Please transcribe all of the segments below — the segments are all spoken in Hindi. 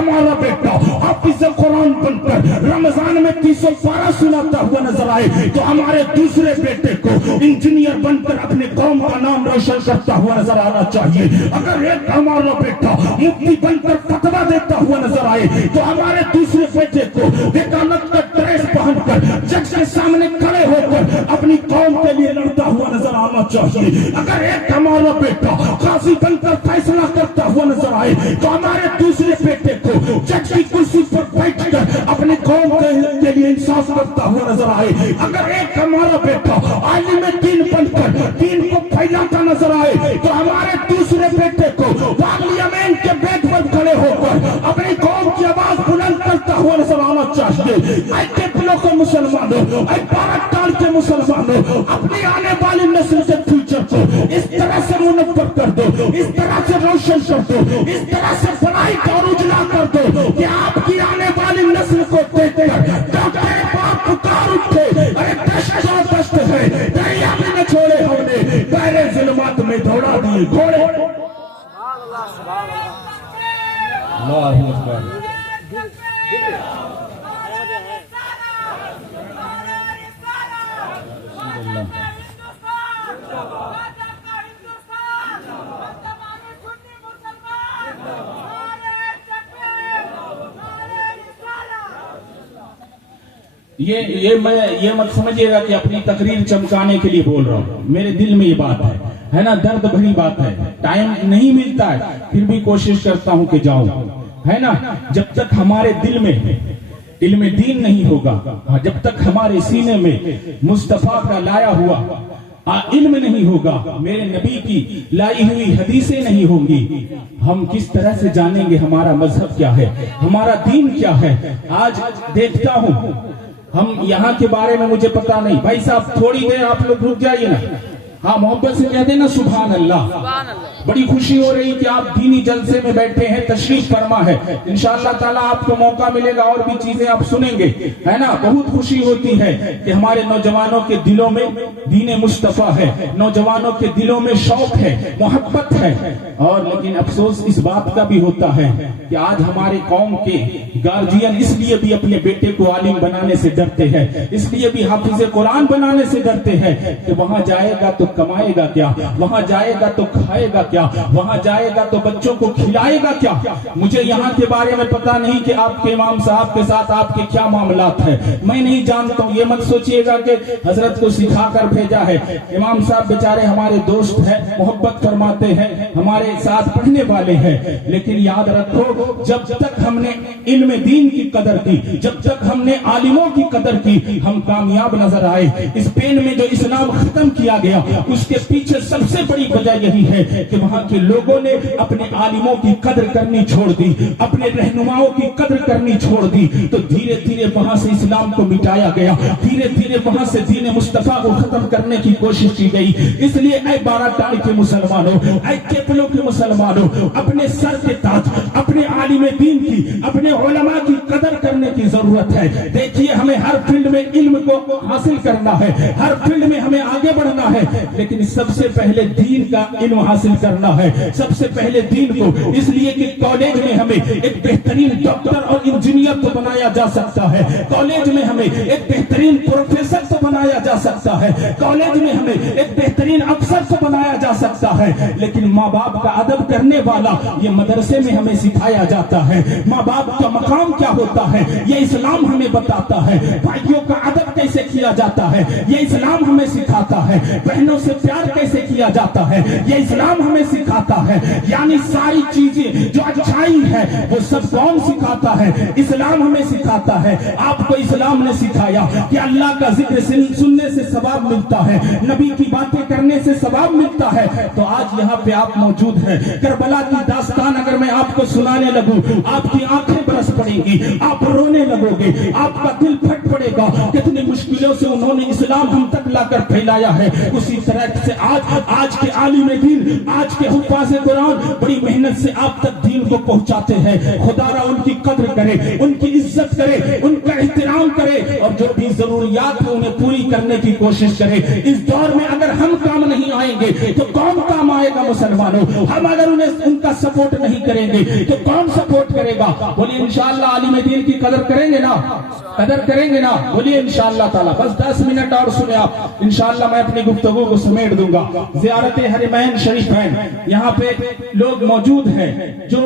हमारा बेटा हाफिज कुरान बनकर रमजान में 312 सुनाता हुआ नजर आए तो हमारे दूसरे बेटे को इंजीनियर बनकर अपने कौम का नाम रोशन करता हुआ नजर आना चाहिए। अगर एक हमारा बेटा मुफ्ती बनकर फतवा देता हुआ नजर आए तो हमारे दूसरे बेटे को वकालत का ड्रेस पहनकर जज के सामने खड़े होकर अपनी कौम के लिए लड़ता हुआ नजर आना चाहिए। अगर एक हमारा बेटा काजी बनकर फैसला करता हुआ नजर आए तो हमारे दूसरे बेटे को जज की कुर्सी पर बैठकर अपने कौम के लिए इंसाफ करता हुआ नजर आए। अगर एक हमारा बेटा आलिम दीन बनकर दीन को फैलाता नजर आए तो हमारे दूसरे बेटे को पार्लियामेंट के बेड पर खड़े होकर अपनी कौम की आवाज बुलंद करता हुआ नजर आना चाहिए। ऐसे को मुसलमानों, भारत काल के मुसलमानों, अपनी आने वाली नस्ल के फ्यूचर को इस तरह से मुनव्वर कर दो, इस तरह से रोशन कर दो, इस तरह से भलाई का उजाला कर दो कि आपकी आने वाली नस्ल को देखकर डॉक्टर बाप पुकार उठे, अरे दस्त है दरिया में न छोड़े हमने, पहले जुल्मात में दौड़ा दिए घोड़े। ये मत समझिएगा कि अपनी तकरीर चमकाने के लिए बोल रहा हूँ, मेरे दिल में ये बात है ना, दर्द भरी बात है। टाइम नहीं मिलता है फिर भी कोशिश करता हूँ कि जाऊं, है ना। जब तक हमारे दिल में इल्म दीन नहीं होगा, जब तक हमारे सीने में मुस्तफा का लाया हुआ इल्म नहीं होगा, मेरे नबी की लाई हुई हदीसें नहीं होंगी, हम किस तरह से जानेंगे हमारा मजहब क्या है, हमारा दीन क्या है। आज देखता हूँ हम यहाँ के बारे में मुझे पता नहीं, भाई साहब थोड़ी देर आप लोग रुक जाइए ना, हाँ मोहब्बत से कहते ना सुभान अल्लाह। बड़ी खुशी हो रही कि आप दीनी जलसे में बैठे हैं, तशरीफ फरमा है। इंशाअल्लाह ताला आपको मौका मिलेगा और भी चीजें आप सुनेंगे, है ना। बहुत खुशी होती है कि हमारे नौजवानों के दिलों में दीन मुस्तफा है, नौजवानों के दिलों में शौक है, मोहब्बत है। और लेकिन अफसोस इस बात का भी होता है कि आज हमारे कौम के गार्जियन इसलिए भी अपने बेटे को आलिम बनाने से डरते हैं, इसलिए भी हाफिज कुरान बनाने से डरते हैं कि वहां जाएगा तो कमाएगा क्या, वहां जाएगा तो खाएगा क्या, वहां जाएगा तो बच्चों को खिलाएगा क्या। मुझे यहाँ के बारे में पता नहीं कि आपके इमाम साहब के साथ आपके क्या मामलात है, मैं नहीं जानता हूँ। ये मत सोचिएगा कि हजरत को सिखा कर भेजा है। इमाम साहब बेचारे हमारे दोस्त हैं, मोहब्बत फरमाते हैं, हमारे साथ पढ़ने वाले हैं। लेकिन याद रखो, जब तक हमने इल्म दीन की कदर की, जब तक हमने आलिमों की कदर की, हम कामयाब नजर आए। स्पेन में जो इस्लाम खत्म किया गया उसके पीछे सबसे बड़ी वजह यही है कि वहां के लोगों ने अपने आलिमों की कदर करनी छोड़ दी, अपने रहनुमाओं की कदर करनी छोड़ दी। तो धीरे धीरे वहां से इस्लाम को मिटाया गया, धीरे धीरे वहां से दीन मुस्तफा को खत्म करने की कोशिश की गई। इसलिए ऐ बाराटाड़ के मुसलमानों, ऐ केपलो के मुसलमानों, अपने सर के ताज, अपने आलिम दीन की, अपने उलमा की कदर करने की जरूरत है। देखिए, हमें हर फील्ड में इल्म को हासिल करना है, हर फील्ड में हमें आगे बढ़ना है, लेकिन सबसे पहले दीन का इल्म हासिल करना है, सबसे पहले दीन को। इसलिए कि कॉलेज में हमें एक बेहतरीन डॉक्टर और इंजीनियर तो बनाया जा सकता है, कॉलेज में हमें एक बेहतरीन प्रोफेसर तो बनाया जा सकता है, कॉलेज में हमें एक बेहतरीन अफसर तो बनाया जा सकता है, लेकिन माँ बाप का अदब करने वाला ये मदरसे में हमें सिखाया जाता है। माँ बाप का मकाम क्या होता है ये इस्लाम हमें बताता है। भाइयों का अदब कैसे किया जाता है ये इस्लाम हमें सिखाता है। बहनों से प्यार कैसे किया जाता है ये इस्लाम हमें सिखाता है। यानी सारी चीजें जो अच्छाई है वो सब कौन सिखाता है? इस्लाम हमें सिखाता है। आपको इस्लाम ने सिखाया कि अल्लाह का जिक्र सुनने से सवाब मिलता है, नबी की बातें करने से सवाब मिलता है। तो आज यहाँ पे आप मौजूद हैं। करबला की दास्तान अगर मैं आपको सुनाने लगूं, आपकी आंखें बरस पड़ेंगी, आप रोने लगोगे, आपका दिल फट पड़ेगा। कितनी मुश्किलों से उन्होंने इस्लाम हम तक लाकर फैलाया है। उसी तरह से आज के आलिम दीन, आज के हुफ्फाज़ कुरान बड़ी मेहनत से आप तक दीन को पहुंचाते हैं। खुदारा उनकी कद्र करे, उनकी इज्जत करे, उनका एहतराम करे और जो भी जरूरियात है उन्हें पूरी करने की कोशिश करे। इस दौर में अगर हम काम नहीं आएंगे तो कौन काम आएगा? मुसलमानों, हम अगर उन्हें उनका सपोर्ट नहीं करेंगे तो कौन सपोर्ट करेगा? पड़ेगा। बोलिए इंशाअल्लाह आलिम दीन की कदर करेंगे ना, कदर करेंगे ना, बोलिए इंशाअल्लाह ताला। बस 10 मिनट और सुने आप, इंशाअल्लाह मैं अपनी गुफ्तगू को समेट दूंगा। ज़ियारत हरमैन शरीफैन, यहाँ पे लोग मौजूद हैं जो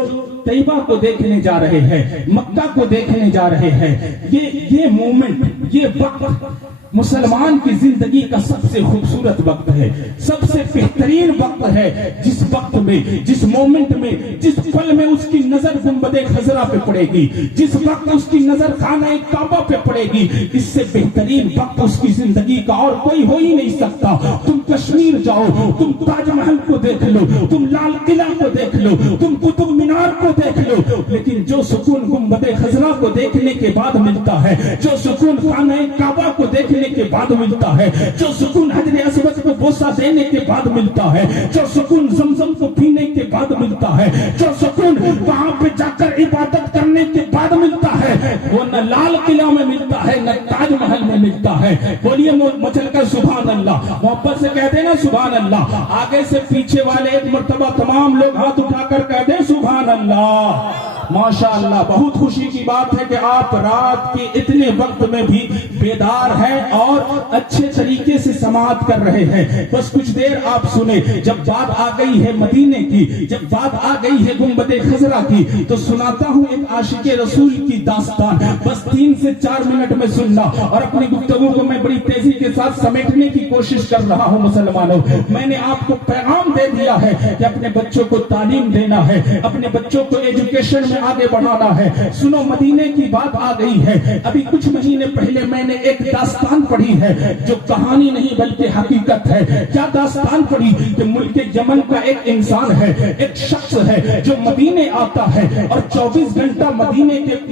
तैयबा को देखने जा रहे हैं, मक्का को देखने जा रहे हैं। ये मोमेंट, ये वक्त मुसलमान की जिंदगी का सबसे खूबसूरत वक्त है, सबसे बेहतरीन वक्त है। जिस वक्त में, जिस मोमेंट में, जिस पल में उसकी नजर गुंबदे खजरा पे पड़ेगी, जिस वक्त उसकी नजर खाना काबा पे पड़ेगी, इससे बेहतरीन वक्त उसकी जिंदगी का और कोई हो ही नहीं सकता। तुम कश्मीर जाओ, तुम ताजमहल को देख लो, तुम लाल किला को देख लो, तुम कुतुब मीनार को देख लो, लेकिन जो सुकून गुंबदे खजरा को देखने के बाद मिलता है, जो सुकून खाना काबा को देखने के बाद मिलता है, जो सुकून हजरे अस्वद को बोसा देने के बाद मिलता है, जो सुकून जमजम को पीने के बाद मिलता है, जो सुकून वहां पे जाकर इबादत करने के बाद मिलता है, वो न लाल किला में मिलता है न ताजमहल में मिलता है। बोलिए मचलकर सुभान अल्लाह, मोहब्बत से कहते ना सुभान अल्लाह। आगे से पीछे वाले एक मर्तबा तमाम लोग हाथ उठाकर कहते सुभान अल्लाह। माशाअल्लाह, बहुत खुशी की बात है कि आप रात के इतने वक्त में भी बेदार हैं और अच्छे तरीके से समाअत कर रहे हैं। बस कुछ देर आप सुने, जब बात आ गई है मदीने की, जब बात आ गई है गुंबदे खजरा की, तो सुनाता हूं एक आशिके रसूल की दास्तान। बस 3 से 4 मिनट में सुनना, और अपनी गुफ्तगू को मैं बड़ी तेजी के साथ समेटने की कोशिश कर रहा हूं। मुसलमानों, मैंने आपको पैगाम दे दिया है कि अपने बच्चों को तालीम देना है, अपने बच्चों को एजुकेशन आगे बढ़ाना है। सुनो, मदीने की बात आ गई है। अभी कुछ महीने पहले मैंने एक दास्तान पढ़ी है, जो कहानी नहीं बल्कि हकीकत है। क्या दास्तान पढ़ी कि मुल्क यमन का एक इंसान है, एक शख्स है जो मदीने आता है और 24 घंटा मदीने के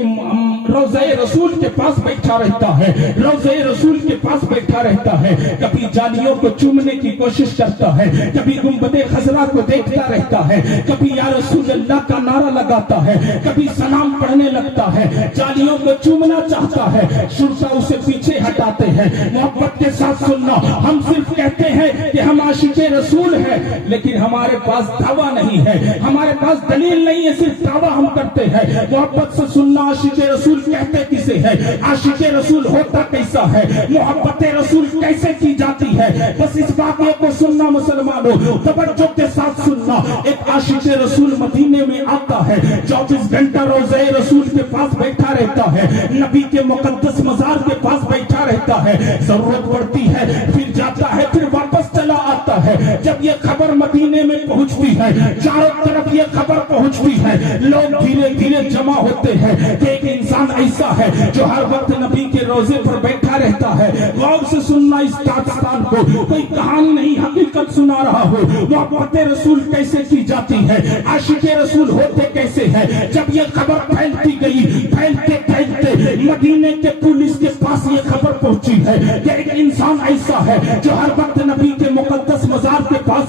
रोज़े रसूल के पास बैठा रहता है, रोज़े रसूल के पास बैठा रहता है। कभी जालियों को चूमने की कोशिश करता है, कभी गुंबदे खजरा को देखता रहता है, कभी या रसूल अल्लाह का नारा लगाता है, कभी सलाम पढ़ने लगता है, जालियों को चूमना चाहता है, शुरता उसे पीछे हटाते हैं। मोहब्बत के साथ सुनना, हम सिर्फ कहते हैं कि हम आशिके रसूल हैं, लेकिन हमारे पास दावा नहीं है, हमारे पास दलील नहीं है, सिर्फ दावा हम करते हैं। मोहब्बत से सुनना, आशिके रसूल कहते किसे है, आशिके रसूल होता कैसा है, मोहब्बत रसूल कैसे की जाती है, बस इस वाक़े को सुनना। मुसलमानों, तवज्जो के साथ सुनना। एक आशिके रसूल मदीने में आता है, 24 घंटा रोज़े रसूल के पास बैठा रहता है, नबी के मुकद्दस मज़ार के पास बैठा रहता है। जरूरत पड़ती है फिर जाता है, फिर वापस चला आता है। जब ये खबर मदीने में पहुंचती है, चारों तरफ ये खबर पहुंचती है, लोग धीरे धीरे जमा होते हैं कि एक इंसान ऐसा है जो हर वक्त नबी के रोजे पर बैठा रहता है। गौर से सुनना इस दास्तान को, कोई कहानी नहीं हकीकत सुना रहा हो। मोहब्बत रसूल कैसे की जाती है, आशिके रसूल होते कैसे हैं। जब ये खबर फैलती गई, फैलते फैलते मदीने के पुलिस के पास ये खबर पहुंची है कि एक इंसान ऐसा है जो हर वक्त नबी के